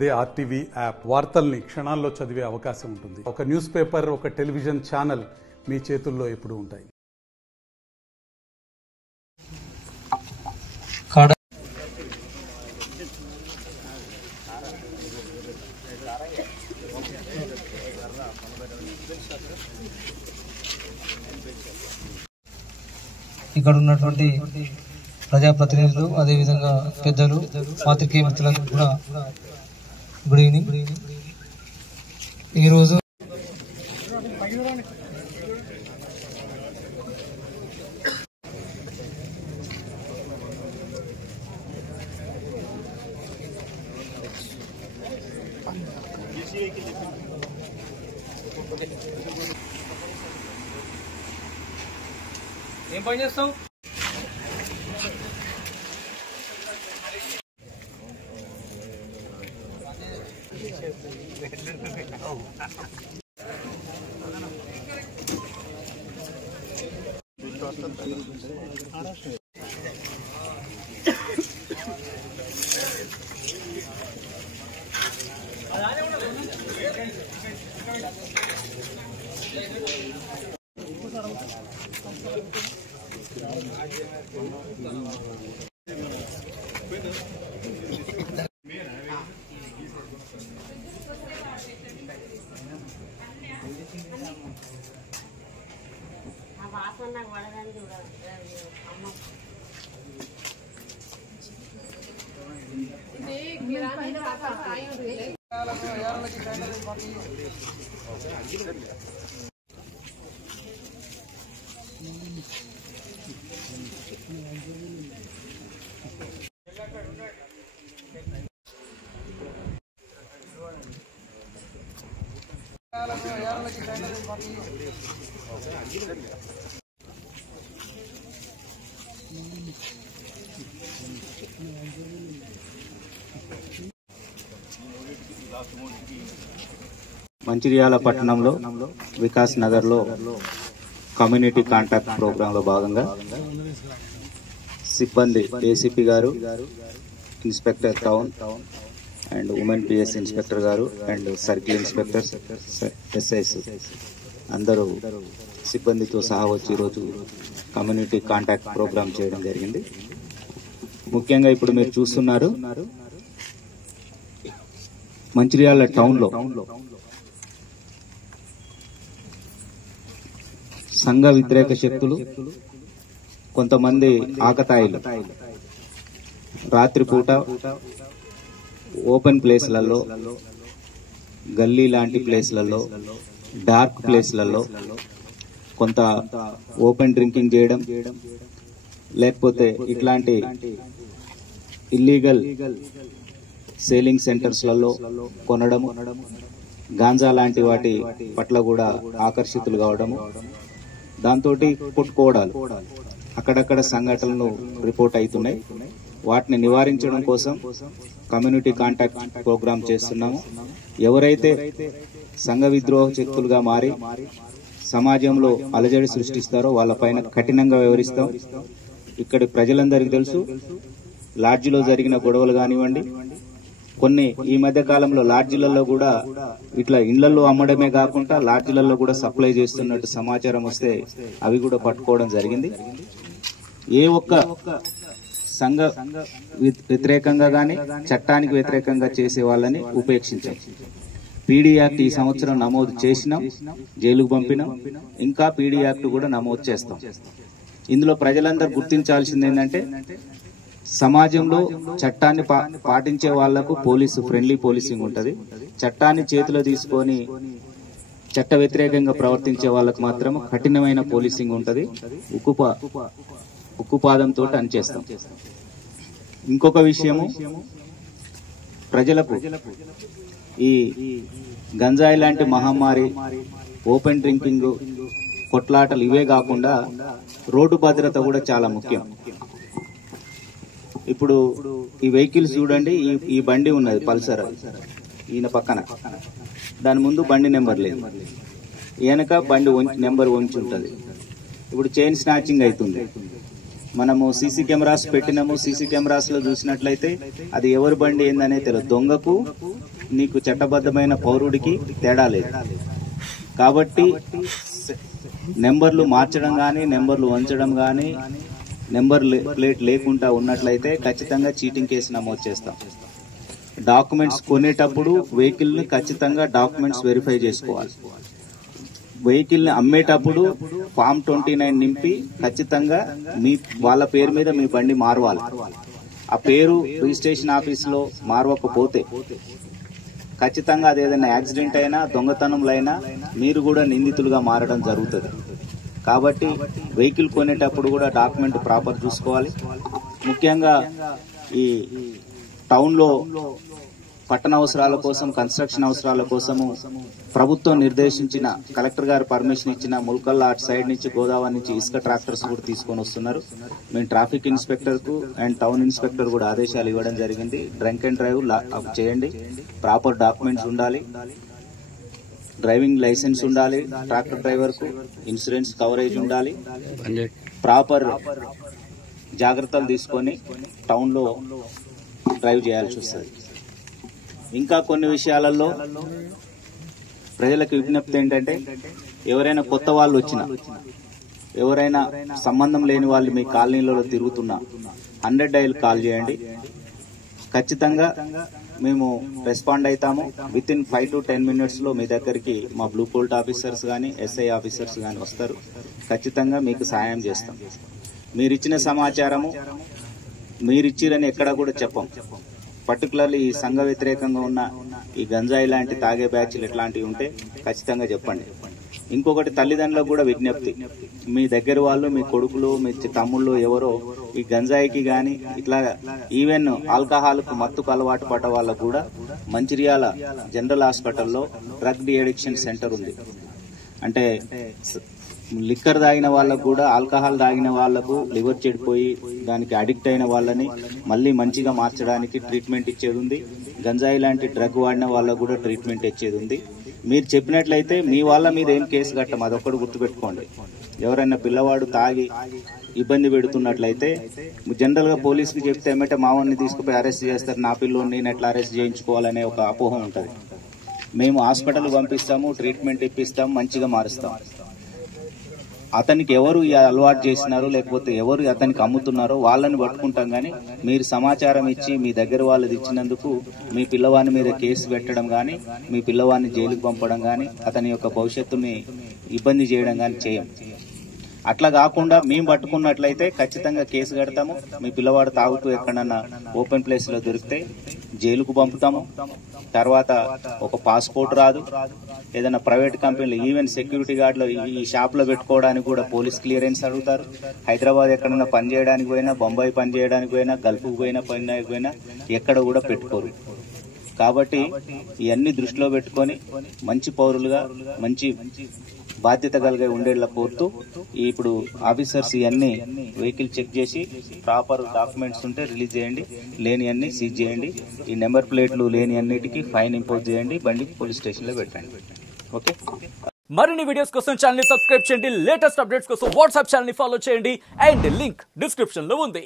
అదే RTV app వార్తల్ని క్షణాల్లో చదివే అవకాశం ఉంటుంది. ఒక న్యూస్ పేపర్, ఒక టెలివిజన్ ఛానల్ మీ చేతుల్లో ఎప్పుడూ ఉంటాయి. ఇక్కడ ఉన్నటువంటి ప్రజాప్రతినిధులు, అదేవిధంగా పెద్దలు, పాత్రికేయ మిత్రులకు కూడా గుడ్ ఈవినింగ్. ఈరోజు ఏం పని చేస్తావు? మంచిర్యాల పట్టణంలో వికాస్ నగర్ లో కమ్యూనిటీ కాంటాక్ట్ ప్రోగ్రామ్ లో భాగంగా సిబ్బంది ఏసీపీ గారు, inspector town and women PS inspector గారు అండ్ సర్కిల్ ఇన్స్పెక్టర్, ఎస్ఐస్ అందరూ సిబ్బందితో సహా వచ్చి ఈరోజు కమ్యూనిటీ కాంటాక్ట్ ప్రోగ్రామ్ చేయడం జరిగింది. ముఖ్యంగా ఇప్పుడు మీరు చూస్తున్నారు, మంచిర్యాల టౌన్ లో సంఘ వ్యతిరేక శక్తులు, కొంతమంది ఆకతాయిలు రాత్రిపూట ఓపెన్ ప్లేస్లలో, గల్లీ లాంటి ప్లేస్లలో, డార్క్ ప్లేస్లలో కొంత ఓపెన్ డ్రింకింగ్ చేయడం, లేకపోతే ఇట్లాంటి ఇల్లీగల్ సేలింగ్ సెంటర్స్లలో కొనడము, గాంజా లాంటి వాటి పట్ల కూడా ఆకర్షితులు కావడము, దాంతో కొట్టుకోవడాలు అక్కడక్కడ సంఘటనలు రిపోర్ట్ అవుతున్నాయి. వాటిని నివారించడం కోసం కమ్యూనిటీ కాంటాక్ట్ ప్రోగ్రామ్ చేస్తున్నాము. ఎవరైతే సంఘ విద్రోహ శక్తులుగా మారి సమాజంలో అలజడి సృష్టిస్తారో వాళ్ళపైన కఠినంగా వ్యవహరిస్తాం. ఇక్కడి ప్రజలందరికీ తెలుసు, లాడ్జిలో జరిగిన గొడవలు కానివ్వండి, కొన్ని ఈ మధ్య కాలంలో లాడ్జిలలో కూడా ఇట్లా ఇళ్లలో అమ్మడమే కాకుండా లాడ్జిలలో కూడా సప్లై చేస్తున్నట్టు సమాచారం వస్తే అవి కూడా పట్టుకోవడం జరిగింది. ఏ ఒక్క సంఘ వ్యతిరేకంగా గాని చట్టానికి వ్యతిరేకంగా చేసే వాళ్ళని ఉపేక్షించాం. పీడీ యాక్ట్ ఈ సంవత్సరం నమోదు చేసినాం, జైలుకు పంపినాం, ఇంకా పీడీ యాక్ట్ కూడా నమోదు చేస్తాం. ఇందులో ప్రజలందరూ గుర్తించాల్సింది ఏంటంటే, సమాజంలో చట్టాన్ని పాటించే వాళ్లకు పోలీసు ఫ్రెండ్లీ పోలీసింగ్ ఉంటది. చట్టాన్ని చేతిలో తీసుకొని చట్ట వ్యతిరేకంగా ప్రవర్తించే వాళ్ళకు మాత్రం కఠినమైన పోలీసింగ్ ఉంటది. ఉక్కుపాదంతో అనిచేస్తాం. ఇంకొక విషయము, ప్రజలకు ఈ గంజాయి లాంటి మహమ్మారి, ఓపెన్ డ్రింకింగ్, కొట్లాటలు ఇవే కాకుండా రోడ్డు భద్రత కూడా చాలా ముఖ్యం. ఇప్పుడు ఈ వెహికల్స్ చూడండి, ఈ బండి ఉన్నది పల్సర్, ఈయన పక్కన, దాని ముందు బండి నెంబర్ లేదు, వెనక బండి నెంబర్ వంచి ఉంటుంది. ఇప్పుడు చైన్ స్నాచింగ్ అవుతుంది. మనము సీసీ కెమెరాస్ పెట్టినాము. సీసీ కెమెరాస్ లో చూసినట్లయితే అది ఎవరి బండి ఏందనే తెలియదు. దొంగకు నీకు చట్టబద్ధమైన పౌరుడికి తేడా లేదు. కాబట్టి నెంబర్లు మార్చడం కానీ, నెంబర్లు వంచడం కానీ, నెంబర్ ప్లేట్ లేకుండా ఉన్నట్లయితే ఖచ్చితంగా చీటింగ్ కేసు నమోదు చేస్తాం. డాక్యుమెంట్స్ కొనేటప్పుడు వెహికల్ ని ఖచ్చితంగా డాక్యుమెంట్స్ వెరిఫై చేసుకోవాలి. వెహికల్ ని అమ్మేటప్పుడు ఫామ్ 29 నింపి ఖచ్చితంగా వాళ్ళ పేరు మీద మీ బండి మారవాలి. ఆ పేరు రిజిస్ట్రేషన్ ఆఫీస్ లో మారవకపోతే ఖచ్చితంగా అది ఏదైనా యాక్సిడెంట్ అయినా, దొంగతనంలో అయినా మీరు కూడా నిందితులుగా మారడం జరుగుతుంది. కాబట్టి వెహికల్ కొనేటప్పుడు కూడా డాక్యుమెంట్ ప్రాపర్ చూసుకోవాలి. ముఖ్యంగా ఈ టౌన్ లో పట్టణ అవసరాల కోసం, కన్స్ట్రక్షన్ అవసరాల కోసము ప్రభుత్వం నిర్దేశించిన, కలెక్టర్ గారు పర్మిషన్ ఇచ్చిన ముల్కల్లా అటు సైడ్ నుంచి, గోదావరి నుంచి ఇసుక ట్రాక్టర్స్ కూడా తీసుకొని వస్తున్నారు. మేము ట్రాఫిక్ ఇన్స్పెక్టర్ కు అండ్ టౌన్ ఇన్స్పెక్టర్ కూడా ఆదేశాలు ఇవ్వడం జరిగింది. డ్రంక్ అండ్ డ్రైవ్ చేయండి, ప్రాపర్ డాక్యుమెంట్స్ ఉండాలి, డ్రైవింగ్ లైసెన్స్ ఉండాలి, ట్రాక్టర్ డ్రైవర్ కు ఇన్సూరెన్స్ కవరేజ్ ఉండాలి, ప్రాపర్ జాగ్రత్తలు తీసుకొని టౌన్ లో డ్రైవ్ చేయాల్సి వస్తుంది. ఇంకా కొన్ని విషయాలలో ప్రజలకు విజ్ఞప్తి ఏంటంటే, ఎవరైనా కొత్త వాళ్ళు వచ్చినా, ఎవరైనా సంబంధం లేని వాళ్ళు మీ కాలనీలలో తిరుగుతున్నా 100 డయల్ కాల్ చేయండి. ఖచ్చితంగా మేము రెస్పాండ్ అవుతాము. విత్ ఇన్ 5 to 10 minutes లో మీ దగ్గరికి మా బ్లూ కోల్ట్ ఆఫీసర్స్ కానీ, ఎస్ఐ ఆఫీసర్స్ కానీ వస్తారు. ఖచ్చితంగా మీకు సాయం చేస్తాం. మీరిచ్చిన సమాచారము మీరిచ్చిరని ఎక్కడా కూడా చెప్పం. పర్టికులర్లీ ఈ సంఘ వ్యతిరేకంగా ఉన్న ఈ గంజాయి లాంటి తాగే బ్యాచ్లు ఇట్లాంటివి ఉంటే ఖచ్చితంగా చెప్పండి. ఇంకొకటి, తల్లిదండ్రులకు కూడా విజ్ఞప్తి, మీ దగ్గర వాళ్ళు, మీ కొడుకులు, మీ తమ్ముళ్ళు ఎవరో ఈ గంజాయికి గాని, ఇట్లా ఈవెన్ ఆల్కహాల్ కు మత్తుకు అలవాటు పడ్డ వాళ్ళకు కూడా మంచిర్యాల జనరల్ హాస్పిటల్లో డ్రగ్ డి అడిక్షన్ సెంటర్ ఉంది. అంటే లిక్కర్ తాగిన వాళ్ళకు కూడా, ఆల్కహాల్ తాగిన వాళ్లకు లివర్ చెడిపోయి దానికి అడిక్ట్ అయిన వాళ్ళని మళ్ళీ మంచిగా మార్చడానికి ట్రీట్మెంట్ ఇచ్చేది ఉంది. గంజాయి లాంటి డ్రగ్ వాడిన వాళ్ళకు కూడా ట్రీట్మెంట్ ఇచ్చేది ఉంది. మీరు చెప్పినట్లయితే మీ వాళ్ళ మీద ఏం కేసు కట్టం, అదొక్కటి గుర్తుపెట్టుకోండి. ఎవరైనా పిల్లవాడు తాగి ఇబ్బంది పెడుతున్నట్లయితే జనరల్ గా పోలీసుకి చెప్తే ఏమంటే మావాడిని తీసుకుపోయి అరెస్ట్ చేస్తారు, నా పిల్లోని నేను ఎట్లా అరెస్ట్ చేయించుకోవాలనే ఒక అపోహ ఉంటుంది. మేము హాస్పిటల్ పంపిస్తాము, ట్రీట్మెంట్ ఇప్పిస్తాము, మంచిగా మారుస్తాం. అతనికి ఎవరు అలవాటు చేసినారో, లేకపోతే ఎవరు అతనికి అమ్ముతున్నారో వాళ్ళని పట్టుకుంటాం. కానీ మీరు సమాచారం ఇచ్చి మీ దగ్గర వాళ్ళది ఇచ్చినందుకు మీ పిల్లవాని మీద కేసు పెట్టడం కానీ, మీ పిల్లవాడిని జైలుకు పంపడం కానీ, అతని యొక్క భవిష్యత్తుని ఇబ్బంది చేయడం కానీ చేయం. అట్లా కాకుండా మేము పట్టుకున్నట్లయితే ఖచ్చితంగా కేసు కడతాము. మీ పిల్లవాడు తాగుతూ ఎక్కడన్నా ఓపెన్ ప్లేస్ లో దొరికితే జైలుకు పంపుతాము. తర్వాత ఒక పాస్పోర్ట్ రాదు. ఏదైనా ప్రైవేట్ కంపెనీలో, ఈవెన్ సెక్యూరిటీ గార్డులో ఈ షాప్ లో పెట్టుకోవడానికి కూడా పోలీస్ క్లియరెన్స్ అడుగుతారు. హైదరాబాద్ ఎక్కడన్నా పని చేయడానికి పోయినా, బొంబాయి పని చేయడానికి పోయినా, గల్ఫ్కు పోయినా, పనికి పోయినా ఎక్కడ కూడా పెట్టుకోరు. కాబట్టి ఇవన్నీ దృష్టిలో పెట్టుకొని మంచి పౌరులుగా, మంచి బాధ్యత కలిగి ఉండేలా కోరుతూ, ఇప్పుడు ఆఫీసర్స్ ఇవన్నీ వెహికల్ చెక్ చేసి ప్రాపర్ డాక్యుమెంట్స్ ఉంటే రిలీజ్ చేయండి, లేని అన్ని సీజ్ చేయండి. ఈ నెంబర్ ప్లేట్లు లేని అన్నిటికీ ఫైన్ ఇంపోజ్ చేయండి, బండి పోలీస్ స్టేషన్ లో పెట్టండి. ఓకే. మరిన్ని వీడియోస్ కోసం ఛానల్ ని సబ్స్క్రైబ్ చేయండి, లేటెస్ట్ అప్డేట్స్ కోసం వాట్సాప్ ఛానల్ ని ఫాలో చేయండి, అండ్ లింక్ డిస్క్రిప్షన్ లో ఉంది.